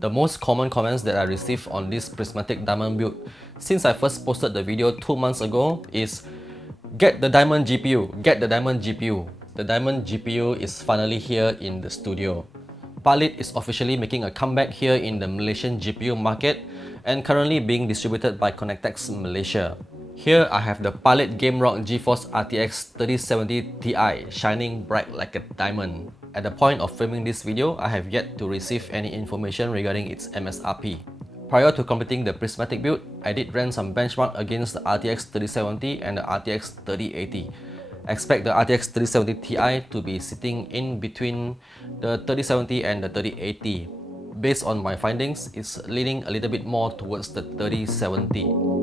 The most common comments that I received on this prismatic diamond build since I first posted the video 2 months ago is, get the diamond GPU, get the diamond GPU. The diamond GPU is finally here in the studio. Palit is officially making a comeback here in the Malaysian GPU market and currently being distributed by Connectex Malaysia. Here I have the Palit GameRock GeForce RTX 3070 Ti shining bright like a diamond. At the point of filming this video, I have yet to receive any information regarding its MSRP. Prior to completing the prismatic build, I did run some benchmark against the RTX 3070 and the RTX 3080. I expect the RTX 3070 Ti to be sitting in between the 3070 and the 3080. Based on my findings, it's leaning a little bit more towards the 3070.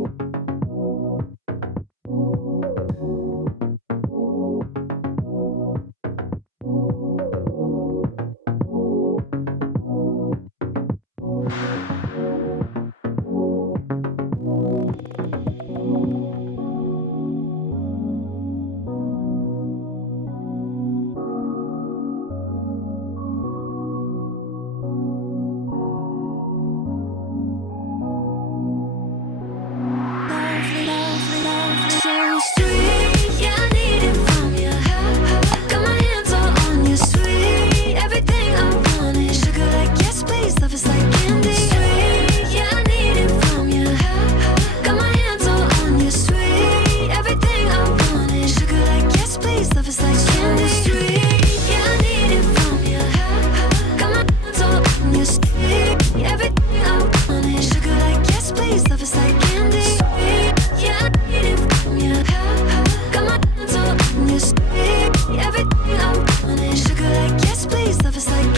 Love is like